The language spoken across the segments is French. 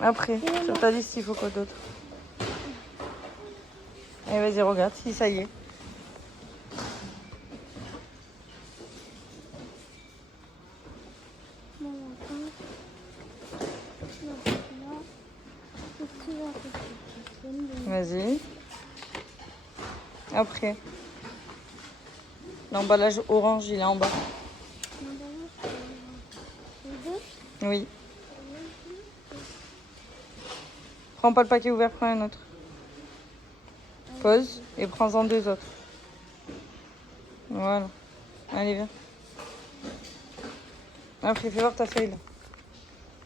Après, sur ta liste, il faut quoi d'autre? Allez, vas-y, regarde si ça y est. Vas-y. Après. L'emballage orange, il est en bas. Oui. Prends pas le paquet ouvert, prends un autre. Pose et prends-en 2 autres. Voilà. Allez, viens. Après, fais voir ta feuille là.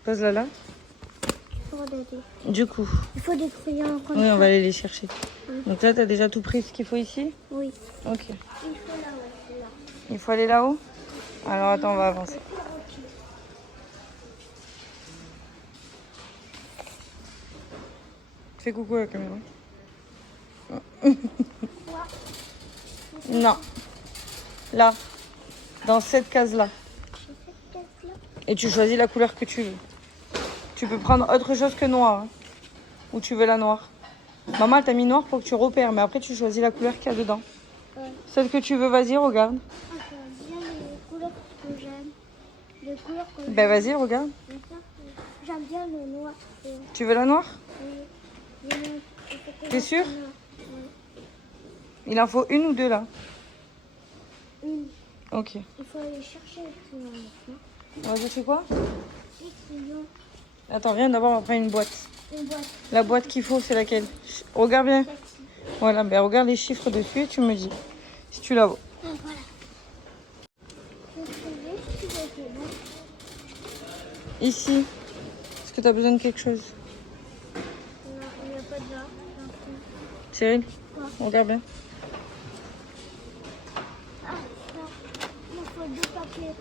Pose-la là. Du coup. Il faut des crayons. Oui, on va aller les chercher. Oui. Donc là, tu as déjà tout pris ce qu'il faut ici? Oui. Ok. Il faut là-haut. Là. Il faut aller là-haut? Alors attends, on va avancer. Fais coucou à la caméra. Non. Là. Dans cette case-là. Et tu choisis la couleur que tu veux. Tu peux prendre autre chose que noir. Hein. Ou tu veux la noire. Maman, elle t'a mis noir pour que tu repères. Mais après, tu choisis la couleur qu'il y a dedans. Ouais. Celle que tu veux, vas-y, regarde. J'aime bien les couleurs que j'aime. Les couleurs que ben vas-y, regarde. J'aime bien le noir. Tu veux la noire? Oui. T'es sûr? Oui. Il en faut une ou deux là? Une. Ok. Il faut aller chercher les crayons. Vas-y, c'est quoi? Les crayons. Attends, viens d'abord, on va prendre une boîte. Une boîte. La boîte qu'il faut, c'est laquelle? Regarde bien. Voilà, ben regarde les chiffres dessus et tu me dis si tu la vois. Ah, voilà. Ici, est-ce que tu as besoin de quelque chose? Non, il n'y a pas de là. Cyril, regarde bien. Ah, non. Il me faut 2 papiers.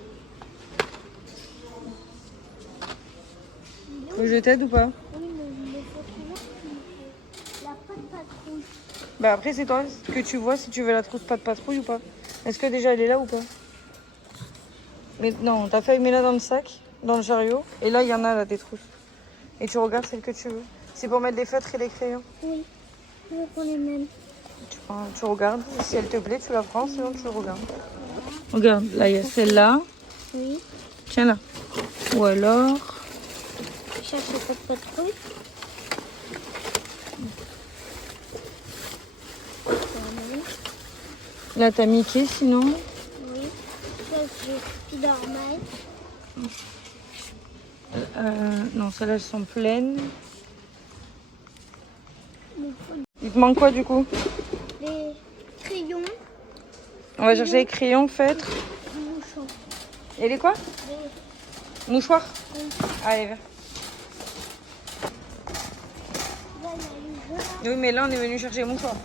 Faut que je t'aide ou pas? Oui, mais il me faut toujours la pâte patrouille. Bah après, c'est toi ce que tu vois si tu veux la trousse pas de patrouille ou pas. Est-ce que déjà elle est là ou pas? Mais non, ta feuille, mets-la dans le sac, dans le chariot. Et là, il y en a là des trousses. Et tu regardes celle que tu veux. C'est pour mettre les feutres et les crayons. Oui, je veux qu'on les mette. Tu regardes. Si elle te plaît, tu la prends, sinon tu regardes. Regarde, là, il y a celle-là. Oui. Tiens là. Ou alors... Je cherche la pâte patrouille. Là, t'as Mickey, sinon. Oui. Ça, c'est Spider-Man. Non, celles-là, elles sont pleines. Il te manque quoi, du coup? Les crayons. On va chercher les crayons, feutres. Les mouchoirs. Et les quoi? Les... Mouchoirs? Oui. Allez, viens. Là, il y a les jeux. Oui, mais là, on est venu chercher les mouchoirs.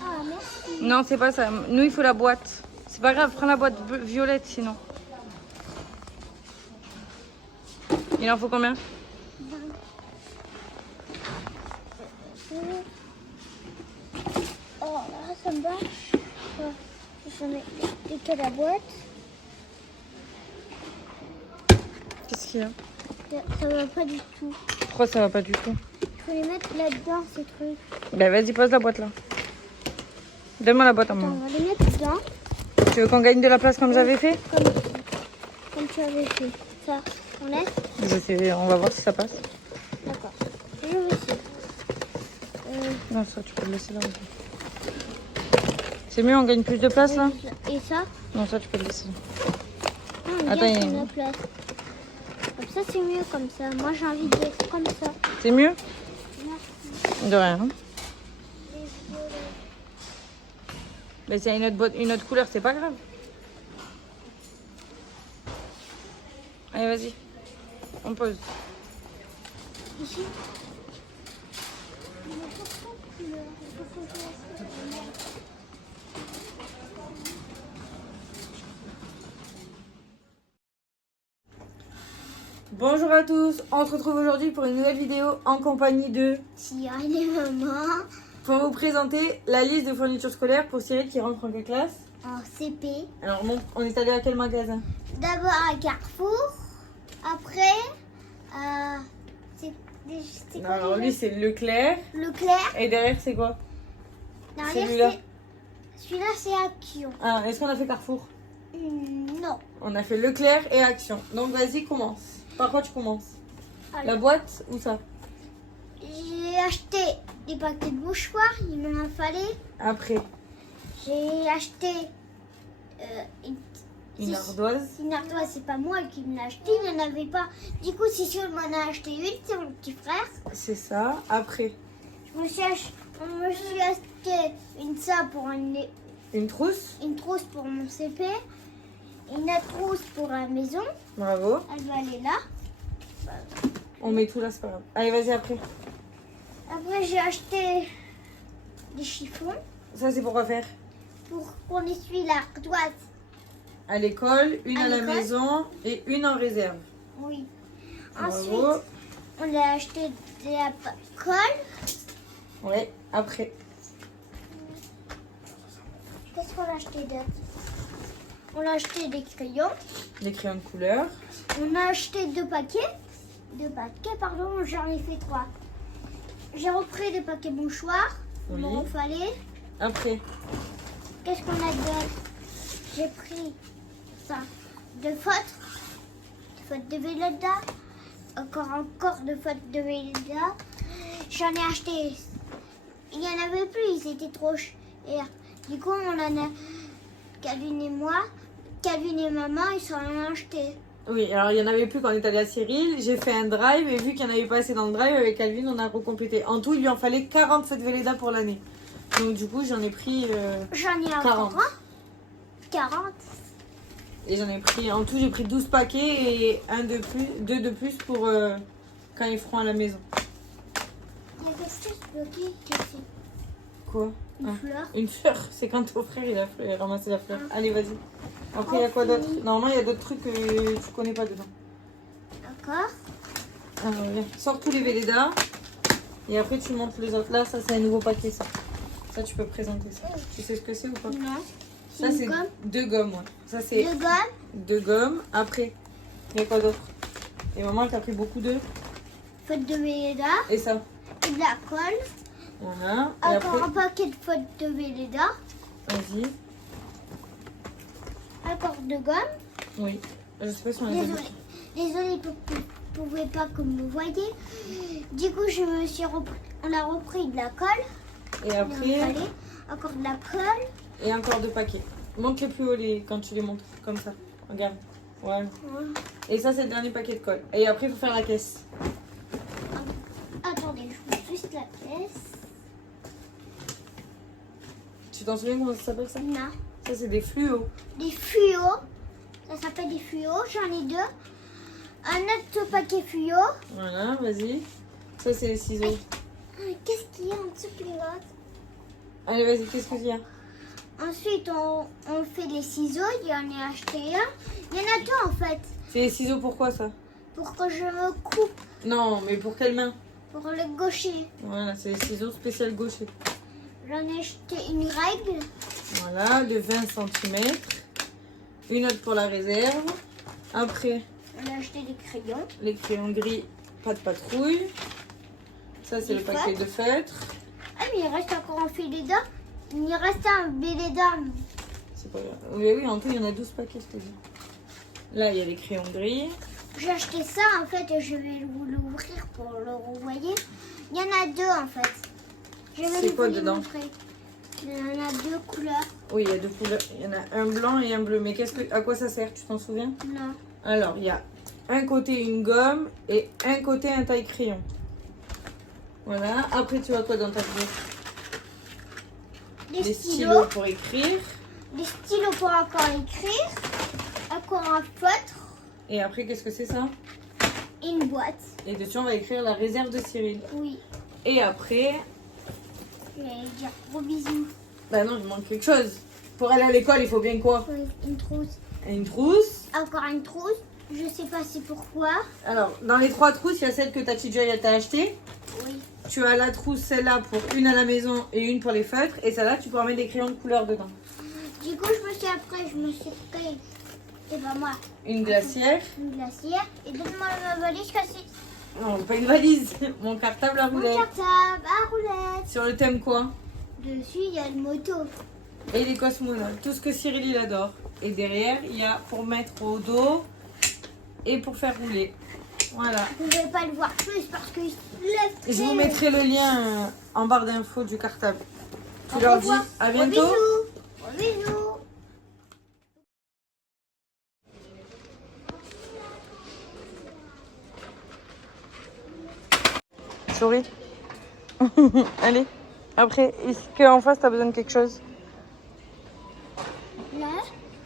Ah, merci. Non, c'est pas ça. Nous, il faut la boîte. C'est pas grave, prends la boîte violette, sinon. Il en faut combien? 20. Oh, là, ça me va. Je mets que la boîte. Qu'est-ce qu'il y a? Ça va pas du tout. Pourquoi ça va pas du tout? Il faut les mettre là-dedans, ces trucs. Ben vas-y, pose la boîte là. Donne-moi la boîte à Attends, moi. on va les mettre dedans. Tu veux qu'on gagne de la place comme j'avais fait? Comme tu avais fait. Ça, on laisse? Je sais, on va voir si ça passe. D'accord. Je vais essayer. Non, ça, tu peux le laisser là. C'est mieux, on gagne plus de place là? Et ça? Non, ça, tu peux le laisser. On Attends, gagne la place. Comme ça, c'est mieux comme ça. Moi, j'ai envie d'être comme ça. C'est mieux? Merci. De rien. Mais c'est une autre couleur, c'est pas grave. Allez, vas-y. On pose. Ici. Bonjour à tous, on se retrouve aujourd'hui pour une nouvelle vidéo en compagnie de Sia et maman. Faut vous présenter la liste de fournitures scolaires pour Cyril qui rentre en quelle classe? En CP. Alors, on est allé à quel magasin? D'abord à Carrefour. Après, c'est Non, quoi alors déjà lui, c'est Leclerc. Leclerc. Et derrière, c'est quoi? Derrière, Celui-là. Celui-là, c'est Action. Ah, est-ce qu'on a fait Carrefour? Non. On a fait Leclerc et Action. Donc, vas-y, commence. Par quoi tu commences? Alors, La boîte ou ça? j'ai acheté des paquets de mouchoirs, il m'en a fallu. Après, J'ai acheté une ardoise. Une ardoise, c'est pas moi qui me l'a acheté, il n'y en avait pas. Du coup, si sûr m'en a acheté une, c'est mon petit frère. C'est ça. Après, On me suis acheté ça pour une trousse. une trousse pour mon CP, une autre trousse pour la maison. Bravo. Elle va aller là. On met tout là, c'est pas grave. Allez, vas-y, après. Après, j'ai acheté des chiffons Ça, c'est pour quoi faire? pour qu'on essuie l'ardoise. À l'école, une À à la l'école. maison et une en réserve. Oui. Bravo. Ensuite, on a acheté de la colle. Ouais, après. Qu'est-ce qu'on a acheté d'autre? On a acheté des crayons. Des crayons de couleur. On a acheté deux paquets. Pardon, j'en ai fait 3. J'ai repris des paquets mouchoirs. Il Oui. m'en fallait. Après, Qu'est-ce qu'on a d'autre? J'ai pris ça. De feutres. De feutres de Véleda. Encore de feutres de Véleda. J'en ai acheté. Il n'y en avait plus, ils étaient trop chers. Du coup, on en a. Calvin et moi, Calvin et maman, ils s'en ont acheté. oui, alors il n'y en avait plus quand on est allé à Cyril. J'ai fait un drive et vu qu'il n'y en avait pas assez dans le drive, avec Calvin, on a recomplété. En tout, il lui en fallait 40 feutres Véleda pour l'année. Donc du coup, j'en ai pris J'en ai 40. encore un. 40. Et j'en ai pris, en tout, j'ai pris 12 paquets et deux de plus pour quand ils feront à la maison. Il y a quelque chose bloqué. Qu'est-ce que Quoi? c'est? Une Ah. fleur. Une fleur, c'est quand ton frère il a ramassé la fleur. Allez, vas-y. Après, il y a quoi d'autre? Normalement, il y a d'autres trucs que tu connais pas dedans. D'accord. Alors, viens. Sors tous les Véleda. Et après, tu montres les autres. Là, ça, c'est un nouveau paquet, ça. Ça, tu peux présenter ça. Tu sais ce que c'est ou pas? Non. Ça, une c'est gomme. 2 gommes, ouais. Ça, c'est Deux gommes. 2 gommes. Après, il y a quoi d'autre? Et maman, elle t'a pris beaucoup de. Feutres de Véleda. Et ça. Et de la colle. Voilà. Et Encore après, un paquet de feutres de Véleda. vas-y. Encore deux gommes. Oui. Je sais pas si on a déjà Désolée. Désolée, vous ne pouvez pas comme vous voyez. Du coup, on a repris de la colle. Et Il en après, fallait. Encore de la colle. et encore 2 paquets. Montre les plus haut quand tu les montres. Comme ça. Regarde. Voilà. Et ça, c'est le dernier paquet de colle. Et après, il faut faire la caisse. Attendez, je vous juste la caisse. Tu t'en souviens comment ça s'appelle ça? Non. Ça, c'est des fluos. Des fluos. Ça s'appelle des fluos. J'en ai deux. Un autre paquet fluo. Voilà, vas-y. Ça, c'est les ciseaux. Qu'est-ce qu'il y a en dessous de l'autre? Allez, vas-y, qu'est-ce qu'il y a? Ensuite, on fait les ciseaux. Il y en a acheté un. Il y en a deux en fait. C'est les ciseaux pourquoi ça? Pour que je me coupe. Non, mais pour quelle main? Pour le gaucher. Voilà, c'est les ciseaux spécial gaucher. J'en ai acheté une règle. Voilà, de 20 cm. Une autre pour la réserve. Après, On a acheté des crayons. les crayons gris, pas de patrouille. Ça, c'est Des le paquet de feutres. Ah, mais il reste encore un filet d'or. Il reste un filet d'or. C'est pas grave. Oui, oui, en tout, il y en a 12 paquets, je te dis. Là, il y a les crayons gris. J'ai acheté ça en fait et je vais vous l'ouvrir pour le revoyer. Il y en a deux en fait. Je vais C'est quoi vous les dedans? montrer. Il y en a deux couleurs. Oui, il y a 2 couleurs. Il y en a un blanc et un bleu. Mais à quoi ça sert? Tu t'en souviens? Non. Alors, il y a un côté une gomme et un côté un taille-crayon. Voilà. Après, tu as quoi dans ta pièce? Des stylos stylos. pour écrire. Des stylos pour encore écrire. Encore un feutre. Et après, qu'est-ce que c'est ça? Et une boîte. Et dessus, on va écrire la réserve de Cyril. Oui. Et après, Je vais dire gros bisous. bah non, il manque quelque chose. Pour aller à l'école, il faut bien quoi? Oui, une trousse. Une trousse. Encore une trousse. Je sais pas c'est pourquoi. Alors, dans les 3 trousses, il y a celle que ta petite Joy t'a achetée. Oui. tu as la trousse, celle-là pour une à la maison et une pour les feutres. Et celle-là, tu peux mettre des crayons de couleur dedans. Du coup, je me suis pris, c'est pas moi, Une glacière. une glacière. Et donne-moi ma valise cassée. Non, pas une valise. Mon cartable à Mon roulette. cartable à roulette. Sur le thème quoi? Dessus, il y a une moto. Et les cosmonauts. Tout ce que Cyril il adore. Et derrière, il y a pour mettre au dos et pour faire rouler. Voilà. Vous ne pouvez pas le voir plus parce qu'il se lève. Et je vous mettrai le lien en barre d'infos du cartable. Tu Au leur dis revoir. à Gros bientôt. bisous. Gros bisous. Souris. Allez. Après, est-ce qu'en face, tu as besoin de quelque chose? Là,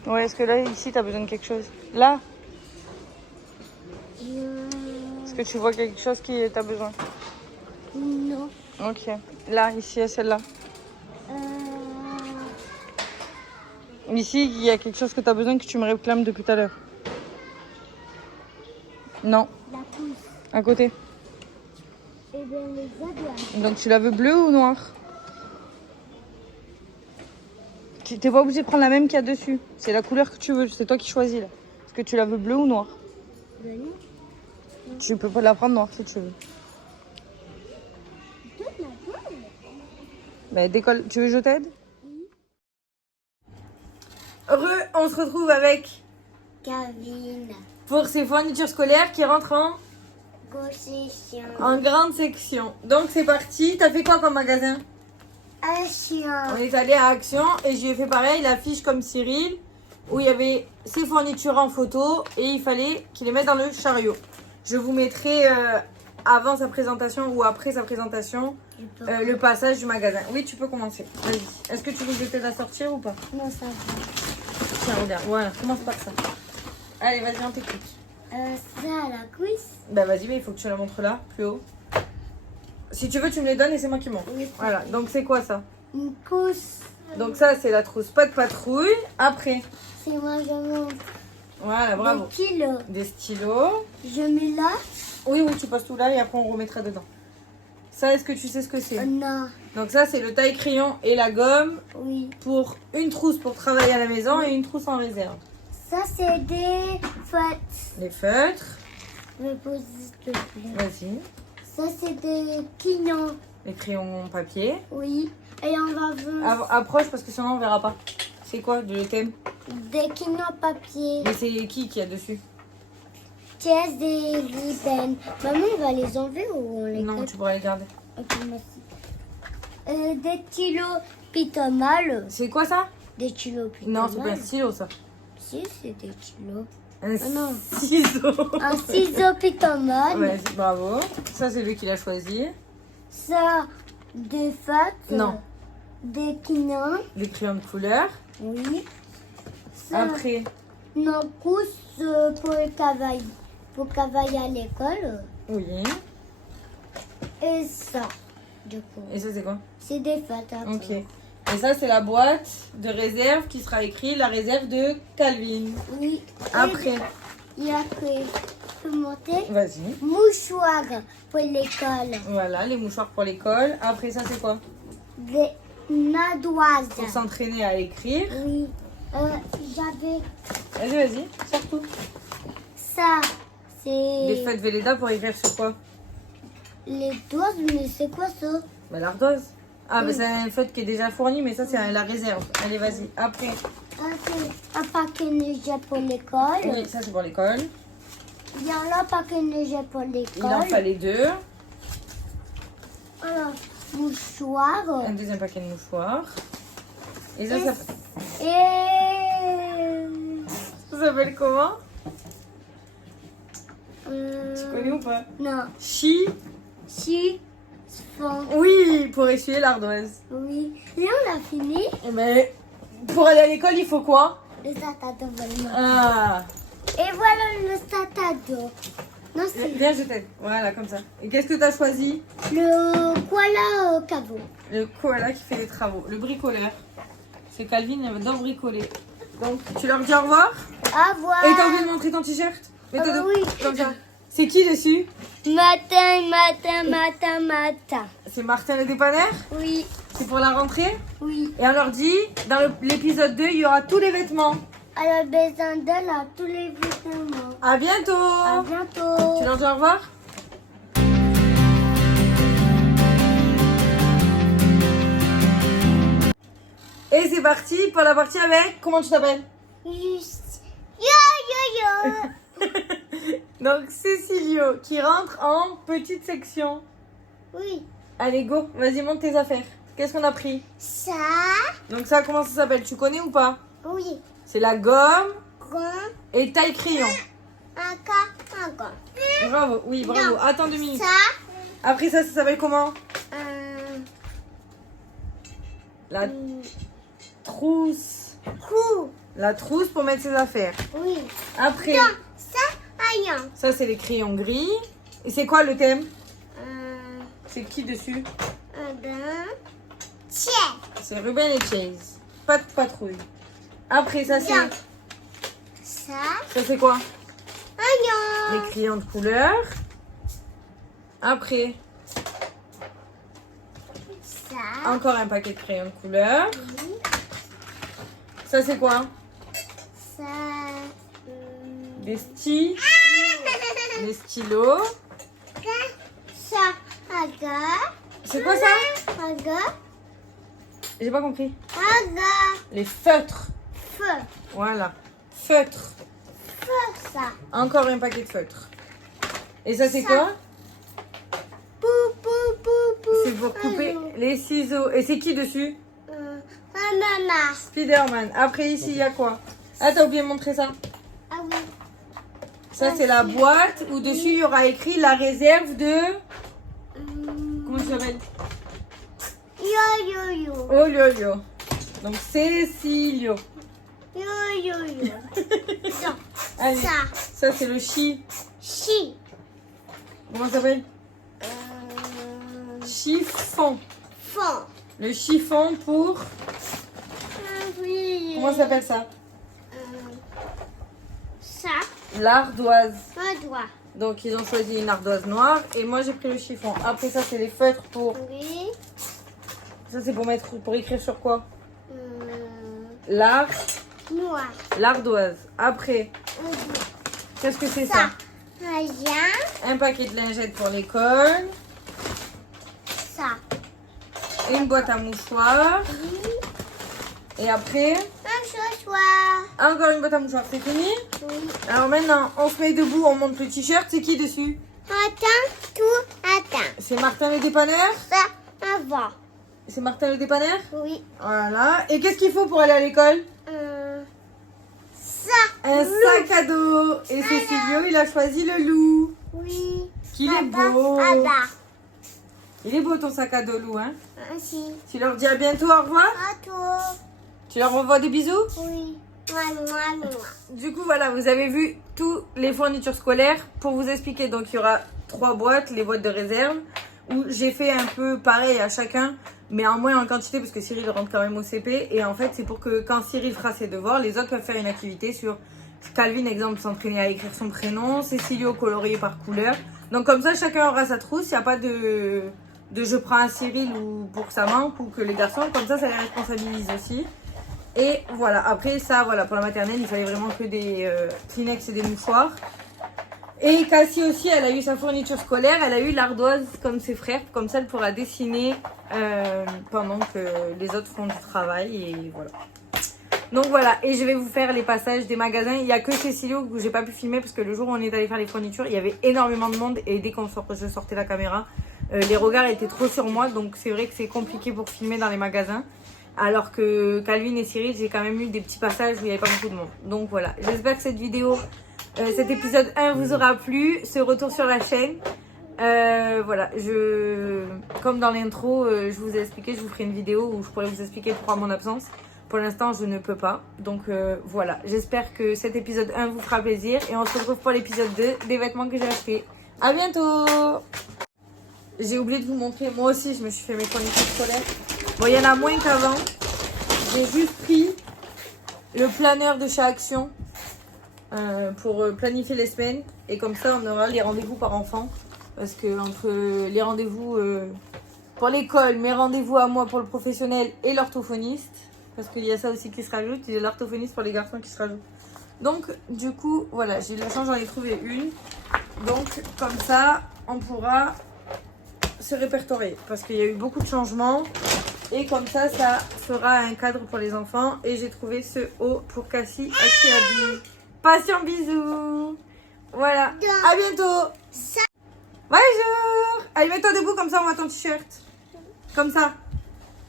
Ouais, est-ce que là, ici, tu as besoin de quelque chose? Là, est-ce que tu vois quelque chose qui t'as besoin? non. Ok. Là, ici, à celle-là. Ici, il y a quelque chose que tu as besoin que tu me réclames depuis tout à l'heure. Non, La pousse. à côté. Et bien les avions. Donc tu la veux bleue ou noire? Tu t'es pas obligé de prendre la même qu'il y a dessus. C'est la couleur que tu veux, c'est toi qui choisis là. Est-ce que tu la veux bleue ou noire? Ben non. Tu peux pas la prendre noire si tu veux. Bah décolle, tu veux que je t'aide? Heureux, on se retrouve avec Kevin. pour ses fournitures scolaires qui rentrent Possession. en grande section. Donc c'est parti, t'as fait quoi comme magasin? Action. On est allé à Action et je lui ai fait pareil, l'affiche comme Cyril, où il y avait ses fournitures en photo et il fallait qu'il les mette dans le chariot. Je vous mettrai avant sa présentation ou après sa présentation le passage du magasin. Oui, tu peux commencer. Vas-y. Est-ce que tu veux que je t'aide à sortir ou pas? Non, ça va. Tiens, regarde. Voilà, commence par ça. Allez, vas-y, on t'écoute. Ça, la cuisse. Bah vas-y, mais il faut que tu la montres là, plus haut. Si tu veux, tu me les donnes et c'est moi qui monte. Oui. Voilà, donc c'est quoi ça? Une cousse. Donc ça, c'est la trousse pas de patrouille. Après, C'est moi, je monte. voilà, bravo. Des kilos. Des stylos. Je mets là. Oui, oui, tu passes tout là et après on remettra dedans. Ça, est-ce que tu sais ce que c'est? Non. Donc ça, c'est le taille-crayon et la gomme Oui. pour une trousse pour travailler à la maison et une trousse en réserve. Ça, c'est des fêtes. Les feutres, Je vais poser s'il te plaît. vas-y. Ça, c'est des quignons. Les crayons papier. Oui. Et on va voir Approche parce que sinon on verra pas. C'est quoi le thème? des quignons papier. Mais c'est qui y a dessus? Tiens, des ribbons. Maman, on va les enlever ou on les Non, colle? tu pourras les garder. Ok, merci. Des stylos pitomal. C'est quoi ça? Des stylos pitomal. Non, c'est pas un stylo ça. Si, c'est des stylos. Un non. ciseau. Un ciseau pitomal. Vas-y, bravo. Ça, c'est lui qui l'a choisi. Ça, des fêtes. Non. Des quignons. Des crayons de couleur. Oui. Ça, Après, une pousse pour le cavaille. Pour cavailler à l'école. oui. Et ça, du coup. Et ça, c'est quoi? C'est des fêtes. après. Ok. Et ça, c'est la boîte de réserve qui sera écrit la réserve de Calvin. Oui. Après, Il y a que, je peux monter, vas-y. mouchoir pour l'école. Voilà, les mouchoirs pour l'école. Après, ça, c'est quoi? Des nadoises. Pour s'entraîner à écrire. Oui. J'avais Vas-y, vas-y, sors tout. ça. C'est Des fêtes Véleda pour écrire sur quoi? les doigts, mais c'est quoi ça? Bah, l'ardoise. Ah, bah, Oui. c'est une fête qui est déjà fournie, mais ça, c'est la réserve. Allez, vas-y. Après, C'est un paquet neige pour l'école. oui, ça, c'est pour l'école. Il y en a un paquet neige pour Il en l'école. fallait 2. Un mouchoir. Un deuxième paquet de mouchoirs. Et ça, Et- ça s'appelle comment? Tu connais ou pas? Non. Chi. Si. Fond. Oui, pour essuyer l'ardoise. Oui. Et on a fini. Eh ben, pour aller à l'école, il faut quoi? Le satado vraiment. Ah, Et voilà le satado. Non, c'est viens, je t'aide. Voilà, comme ça. Et qu'est-ce que tu as choisi? le koala caveau. Le koala qui fait les travaux, le bricoleur. C'est Calvin, elle adore bricoler. Donc, tu leur dis au revoir. Au revoir. Et t'as oublié de montrer ton t-shirt? Mets-toi Ah bah debout, oui. comme ça. C'est qui dessus? Matin, matin, matin, matin. C'est Martin le dépanneur? Oui, C'est pour la rentrée? oui. Et on leur dit, dans l'épisode 2, il y aura tous les vêtements. Alors, besoin d'elle à tous les vêtements. À bientôt. À bientôt. Tu leur dis au revoir? Et c'est parti pour la partie avec... Comment tu t'appelles? Juste. Yo, yo, yo. Donc Cécilio qui rentre en petite section. Oui. Allez go, vas-y monte tes affaires. Qu'est-ce qu'on a pris? Ça. Donc ça, comment ça s'appelle? Tu connais ou pas? Oui. C'est la gomme Grand. et taille crayon. Un grand. Bravo, oui bravo. Non. Attends 2 minutes. Ça. Après ça s'appelle comment? La trousse. Coup. La trousse pour mettre ses affaires. Oui. Après, Non, ça, rien. ça c'est les crayons gris. Et c'est quoi le thème? C'est qui dessus? Tiens. C'est Ruben et Chase. Pas de patrouille. Après ça c'est... Bien. Ça, Ça c'est quoi? rien. Les crayons de couleur. Après, Ça. encore un paquet de crayons de couleur. Oui. Ça c'est quoi? Ça. Des des stylos. Ça. Aga. C'est quoi ça? Aga. J'ai pas compris. Aga. Les feutres. Feu. Voilà. Feutres. Feu, ça. Encore un paquet de feutres. Et ça c'est Ça. quoi? Pou, pou, pou, pou. C'est pour couper les ciseaux. Et c'est qui dessus? Maman. Spider-Man. Après ici il y a quoi? Ah t'as oublié de montrer ça. Ah oui. Ça c'est la boîte où dessus il y aura écrit la réserve de... Comment ça s'appelle? Yo, yo, yo. Oh yo yo. Donc Cécilio. Yo, yo, yo. Non. Allez. Ça. Ça c'est le Chi. Comment ça s'appelle? Chiffon. Fond. Le chiffon pour... Oui. Comment ça s'appelle ça? Ça. L'ardoise. Un doigt. Donc ils ont choisi une ardoise noire et moi j'ai pris le chiffon. Après ça c'est les feutres pour... Oui. Ça c'est pour écrire sur quoi? L'art... Noir. L'ardoise. Après, Un doigt. qu'est-ce que c'est Ça. ça? Rien. Un paquet de lingettes pour l'école. Ça. Et une boîte à mouchoirs. Oui. Et après, Un chauchoir. encore une boîte à mouchoirs. C'est fini? Oui. Alors maintenant, on se met debout, on monte le t-shirt. C'est qui dessus? Attends. Tout. Attends. C'est Martin le dépanneur? Ça. Avant. C'est Martin le dépanneur? Oui. Voilà. Et qu'est-ce qu'il faut pour aller à l'école? Ça. Un sac à dos. Et Cécilio, il a choisi le loup. Oui. Qu'il est Papa, beau. Ada. Il est beau ton sac à dos, loup, hein? Ainsi. Tu leur dis à bientôt, au revoir? À toi. Tu leur envoies des bisous? Oui. Moi, moi, moi. Du coup, voilà, vous avez vu toutes les fournitures scolaires. Pour vous expliquer, donc il y aura 3 boîtes, les boîtes de réserve, où j'ai fait un peu pareil à chacun, mais en moins en quantité parce que Cyril rentre quand même au CP. Et en fait, c'est pour que quand Cyril fera ses devoirs, les autres peuvent faire une activité sur Calvin, exemple, s'entraîner à écrire son prénom, Cécilio colorier par couleur. Donc comme ça, chacun aura sa trousse. Il n'y a pas de je prends un Cyril ou pour que ça manque ou que les garçons. Comme ça les responsabilise aussi. Et voilà, après ça, voilà, pour la maternelle, il fallait vraiment que des Kleenex et des mouchoirs. Et Cassie aussi, elle a eu sa fourniture scolaire, elle a eu l'ardoise comme ses frères, comme ça elle pourra dessiner pendant que les autres font du travail et voilà. Donc voilà, et je vais vous faire les passages des magasins. Il n'y a que Cécilio que j'ai pas pu filmer parce que le jour où on est allé faire les fournitures, il y avait énormément de monde et dès qu'on je sortais la caméra, les regards étaient trop sur moi, donc c'est vrai que c'est compliqué pour filmer dans les magasins. Alors que Calvin et Cyril, j'ai quand même eu des petits passages où il n'y avait pas beaucoup de monde. Donc voilà, j'espère que cette vidéo, cet épisode 1 vous aura plu. Ce retour sur la chaîne. Voilà, comme dans l'intro, je vous ai expliqué, je vous ferai une vidéo où je pourrais vous expliquer pourquoi mon absence. Pour l'instant, je ne peux pas. Donc voilà, j'espère que cet épisode 1 vous fera plaisir. Et on se retrouve pour l'épisode 2 des vêtements que j'ai achetés. À bientôt! J'ai oublié de vous montrer, moi aussi je me suis fait mes fournitures scolaires. Bon, il y en a moins qu'avant. J'ai juste pris le planeur de chez Action. pour planifier les semaines. Et comme ça, on aura les rendez-vous par enfant. Parce que entre les rendez-vous pour l'école, mes rendez-vous à moi pour le professionnel et l'orthophoniste, parce qu'il y a ça aussi qui se rajoute, il y a l'orthophoniste pour les garçons qui se rajoute. Donc, du coup, voilà, j'ai eu la chance, j'en ai trouvé une. Donc, comme ça, on pourra se répertorier. Parce qu'il y a eu beaucoup de changements. Et comme ça, ça fera un cadre pour les enfants. Et j'ai trouvé ce haut pour Cassie Akiabi. Patient bisous. Voilà. À bientôt. Bonjour. Allez, mets-toi debout, comme ça on voit ton t-shirt. Comme ça.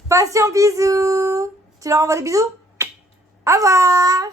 Patient bisous. Tu leur envoies des bisous? Au revoir.